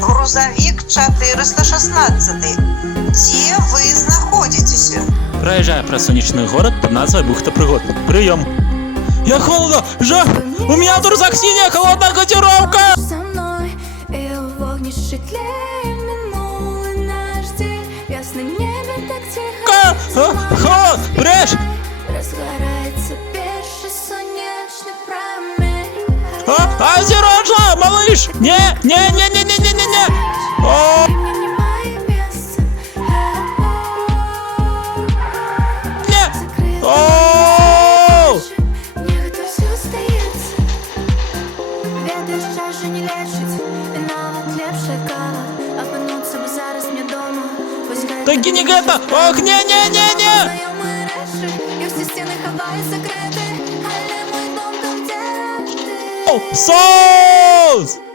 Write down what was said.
Грузовик 416. Где вы находитесь? Проезжая про сонячный город под назвой Бухта Пригод. Прием. Я холодно! Жах! У меня в рюкзак синяя холодная котировка! Холод! Брешь! Осторожно, малыш! Не! О! Не! О! Таки не это! Ох, не! Соус!